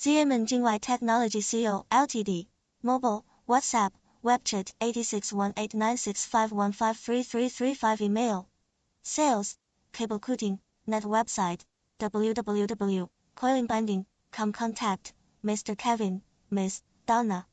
XIAMEN JINGWEI Technology Co., Ltd. Mobile, WhatsApp, WebChat 86189651533335 Email. Sales, Cable Cutting, Net Website, www.coilingbinding.com Contact, Mr. Kevin, Ms. Donna.